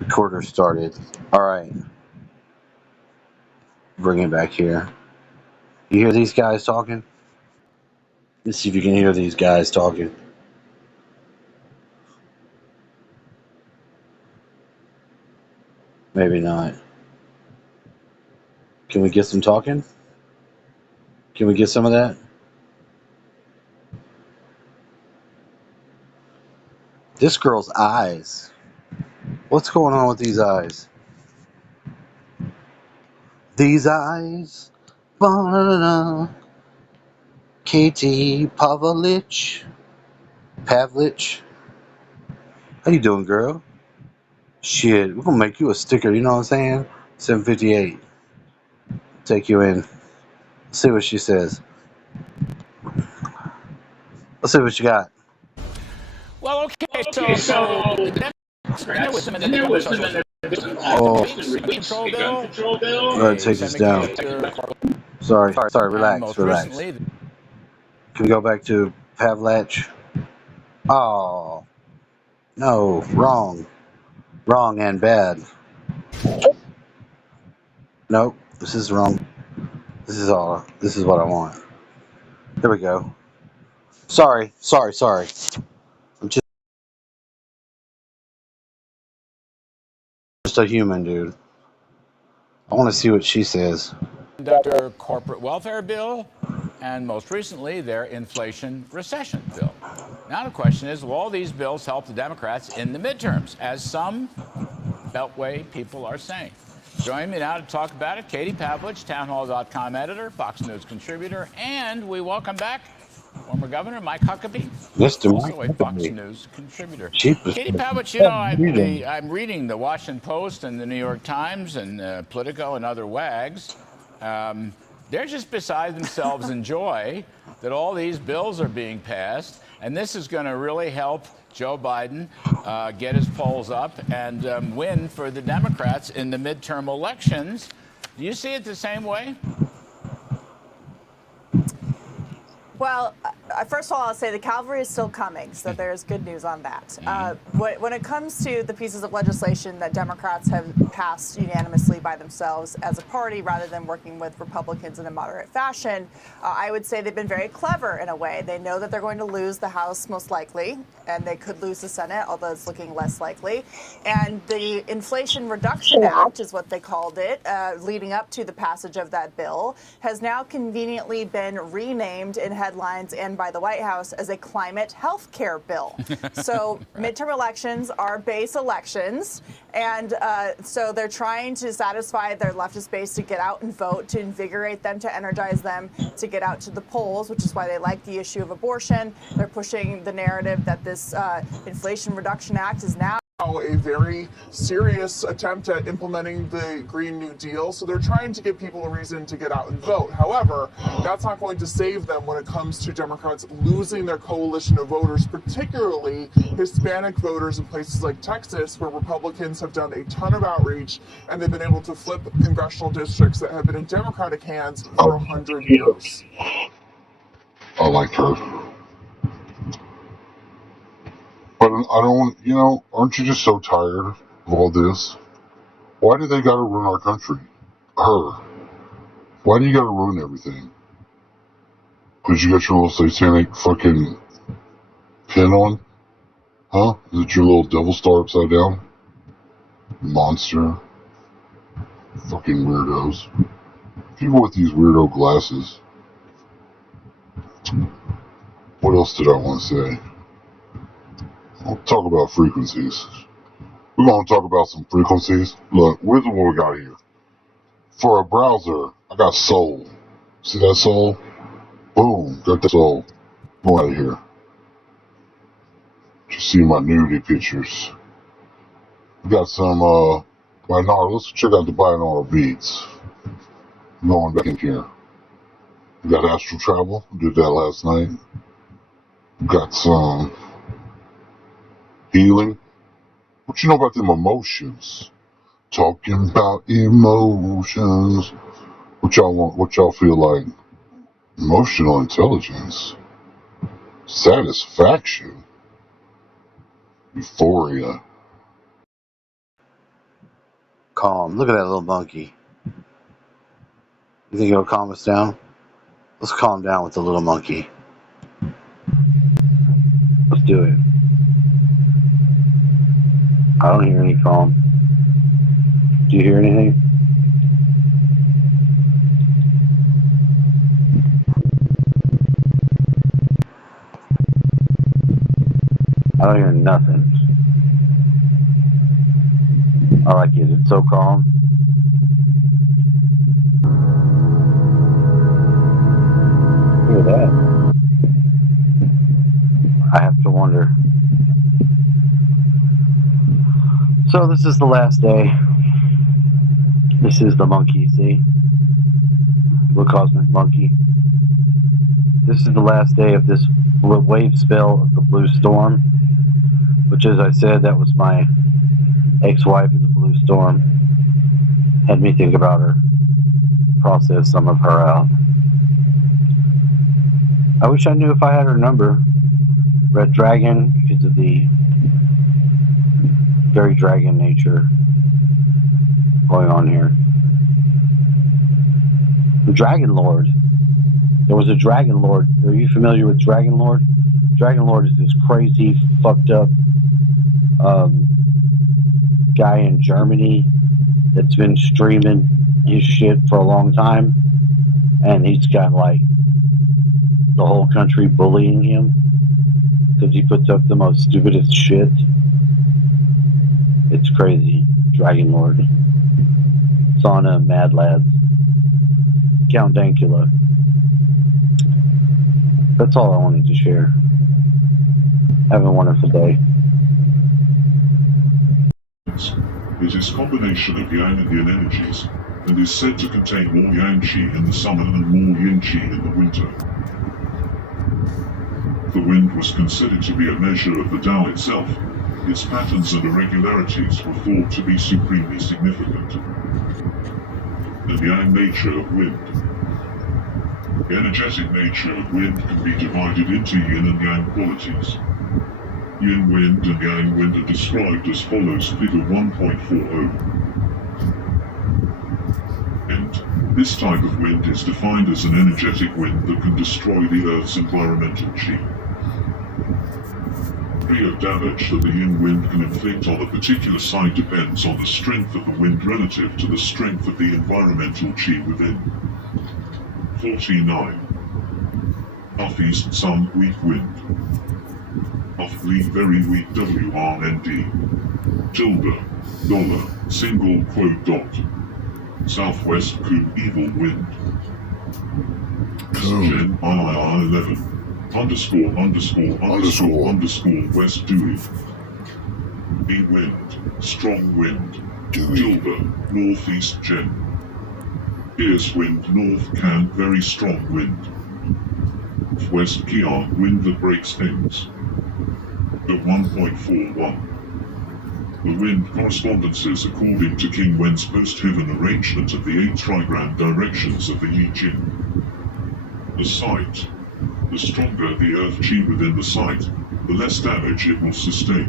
Recorder started. All right, bring it back here. You hear these guys talking? Let's see if you can hear these guys talking. Maybe not. Can we get some talking? Can we get some of that? This girl's eyes. What's going on with these eyes? These eyes. Ba-da-da-da. Katie Pavlich. Pavlich. How you doing, girl? Shit, we're gonna make you a sticker, you know what I'm saying? 758. Take you in. See what she says. Let's see what you got. Well, okay, so the Democrats in there with them, and they got social Oh, control bill, gotta a take this down. semiconductor, Sorry, and relax, most relax. recently, Can we go back to Pavlach? Oh, no, wrong. Wrong and bad. Nope, this is wrong. This is what I want. There we go. Sorry. I'm just a human, dude. I want to see what she says. conductor corporate welfare bill, and most recently, their inflation recession bill. Now the question is, will all these bills help the Democrats in the midterms, as some Beltway people are saying? Joining me now to talk about it, Katie Pavlich, townhall.com editor, Fox News contributor, and we welcome back former Governor Mike Huckabee, Mr. Mike also a Fox Huckabee. News contributor. Cheapest. Katie Pavlich, I'm reading the Washington Post and the New York Times and Politico and other wags. They're just beside themselves in joy that all these bills are being passed, and this is going to really help Joe Biden get his polls up and win for the Democrats in the midterm elections. Do you see it the same way? Well, first of all, I'll say the cavalry is still coming, so there's good news on that. When it comes to the pieces of legislation that Democrats have passed unanimously by themselves as a party, rather than working with Republicans in a moderate fashion, I would say they've been very clever in a way. They know that they're going to lose the House most likely, and they could lose the Senate, although it's looking less likely. And the Inflation Reduction Act is what they called it, leading up to the passage of that bill, has now conveniently been renamed in headlines and by the White House as a climate health care bill. So midterm elections are base elections, and so they're trying to satisfy their leftist base to get out and vote, to invigorate them, to energize them, to get out to the polls, which is why they like the issue of abortion. They're pushing the narrative that this Inflation Reduction Act is now a very serious attempt at implementing the Green New Deal. So they're trying to give people a reason to get out and vote. However, that's not going to save them when it comes to Democrats losing their coalition of voters, particularly Hispanic voters in places like Texas, where Republicans have done a ton of outreach and they've been able to flip congressional districts that have been in Democratic hands for 100 years. I like her. But I don't, aren't you just so tired of all this? Why do they gotta ruin our country? Her. Why do you gotta ruin everything? Because you got your little satanic fucking pin on? Huh? Is it your little devil star upside down? Monster. Fucking weirdos. People with these weirdo glasses. What else did I want to say? I'll talk about frequencies. We're going to talk about some frequencies. Look, here's what we got here. For a browser, I got Soul. See that Soul? Boom, got that Soul. Go out of here. Just see my nudity pictures. We got some binaural. Let's check out the binaural beats. Going back in here. We got Astral Travel. Did that last night. We got some healing. What you know about them emotions? Talking about emotions. What y'all want? What y'all feel like? Emotional intelligence. Satisfaction. Euphoria. calm. Look at that little monkey. You think it'll calm us down? Let's calm down with the little monkey. Let's do it. I don't hear any calm. Do you hear anything? I don't hear nothing. I like it. It's so calm. Hear that? I have to wonder. So this is the last day. This is the monkey, see? Blue cosmic monkey. This is the last day of this wave spell of the blue storm, which, as I said, that was my ex-wife is a blue storm. Had me think about her, process some of her out. I wish I knew if I had her number. Red Dragon, because of the very dragon nature going on here. The Dragon Lord. There was a Dragon Lord. Are you familiar with Dragon Lord? Dragon Lord is this crazy, fucked up guy in Germany that's been streaming his shit for a long time, and he's got like the whole country bullying him because he puts up the most stupidest shit. It's crazy. Dragon Lord. It's on Mad Lads. Count Dankula. That's all I wanted to share. Have a wonderful day. It is a combination of yang and yin energies, and is said to contain more yang qi in the summer and more yin qi in the winter. The wind was considered to be a measure of the Tao itself. Its patterns and irregularities were thought to be supremely significant. The yang nature of wind. The energetic nature of wind can be divided into yin and yang qualities. Yin wind and yang wind are described as follows: figure 1.40. And this type of wind is defined as an energetic wind that can destroy the Earth's environmental qi. The degree of damage that the yin wind can inflict on a particular site depends on the strength of the wind relative to the strength of the environmental qi within. 49. Off east, some weak wind. Off weak, very weak, WRND. Tilde, dollar, single quote dot. Southwest, coup, evil wind. Gen IIR 11. Underscore, west Dewey. B wind, strong wind. Tilde, northeast Gen. Fierce wind, north Can, very strong wind. West Kia, wind that breaks things. The 1.41. The wind correspondences according to King Wen's post-heaven arrangement of the 8 trigram directions of the I Ching. The site. The stronger the earth qi within the site, the less damage it will sustain.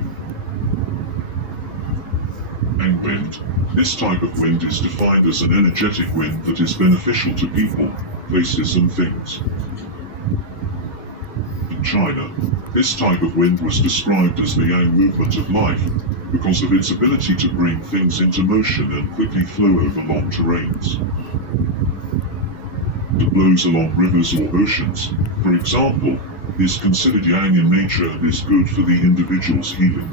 And wind. This type of wind is defined as an energetic wind that is beneficial to people, places and things. In China, this type of wind was described as the yang movement of life, because of its ability to bring things into motion and quickly flow over long terrains. That blows along rivers or oceans, for example, is considered yang in nature and is good for the individual's healing.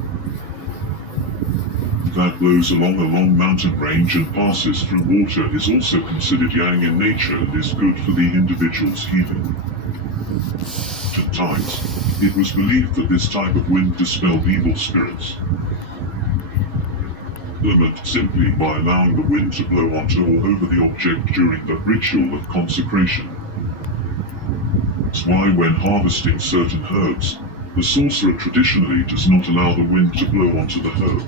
That blows along a long mountain range and passes through water is also considered yang in nature and is good for the individual's healing. At times, it was believed that this type of wind dispelled evil spirits. Limit simply by allowing the wind to blow onto or over the object during the ritual of consecration. That's why when harvesting certain herbs, the sorcerer traditionally does not allow the wind to blow onto the herb.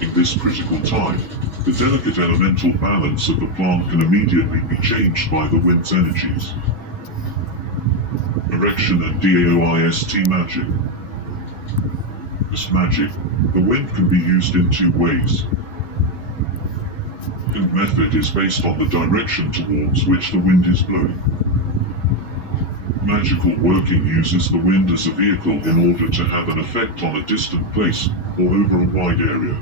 In this critical time, the delicate elemental balance of the plant can immediately be changed by the wind's energies. Erection and Daoist magic. This magic, the wind can be used in 2 ways. second method is based on the direction towards which the wind is blowing. Magical working uses the wind as a vehicle in order to have an effect on a distant place or over a wide area.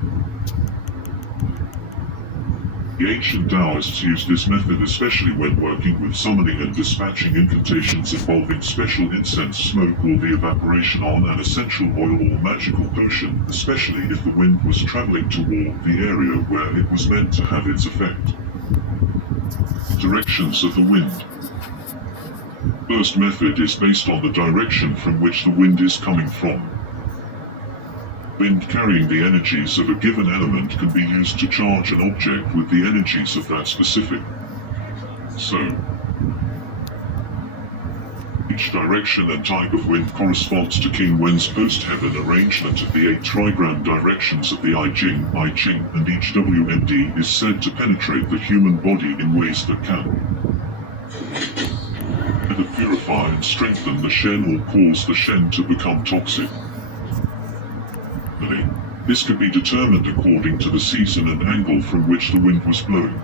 The ancient Taoists used this method especially when working with summoning and dispatching incantations involving special incense smoke or the evaporation on an essential oil or magical potion, especially if the wind was traveling toward the area where it was meant to have its effect. Directions of the wind. First method is based on the direction from which the wind is coming from. Wind carrying the energies of a given element can be used to charge an object with the energies of that specific. So, each direction and type of wind corresponds to King Wen's post-heaven arrangement of the 8 trigram directions of the I Ching, and each WMD is said to penetrate the human body in ways that can either purify and strengthen the Shen or cause the Shen to become toxic. This could be determined according to the season and angle from which the wind was blowing.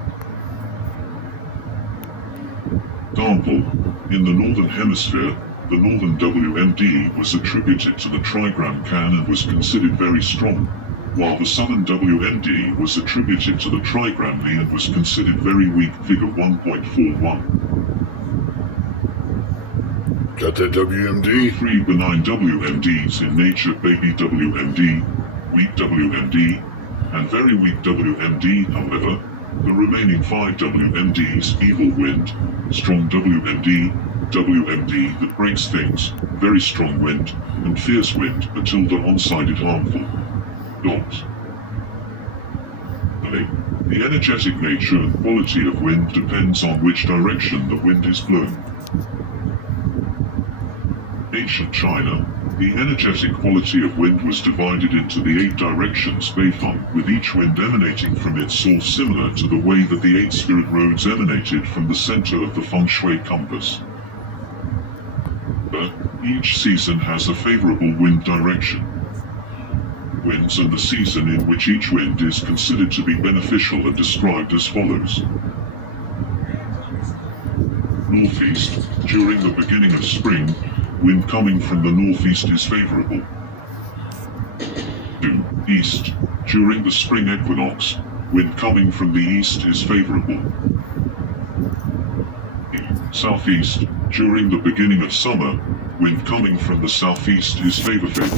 Example, in the Northern Hemisphere, the Northern WMD was attributed to the trigram Can and was considered very strong, while the Southern WMD was attributed to the trigram Li and was considered very weak. Figure 1.41. Got that WMD? 3 benign WMDs in nature: baby WMD, weak WMD, and very weak WMD. However, the remaining 5 WMDs, evil wind, strong WMD, WMD that breaks things, very strong wind, and fierce wind, Matilda on-sided harmful. The energetic nature and quality of wind depends on which direction the wind is blowing. Ancient China, the energetic quality of wind was divided into the 8 directions Beifeng, with each wind emanating from its source similar to the way that the 8 spirit roads emanated from the center of the feng shui compass. Each season has a favorable wind direction. Winds and the season in which each wind is considered to be beneficial are described as follows. Northeast, during the beginning of spring, wind coming from the northeast is favorable. East, during the spring equinox, wind coming from the east is favorable. Southeast, during the beginning of summer, wind coming from the southeast is favorable.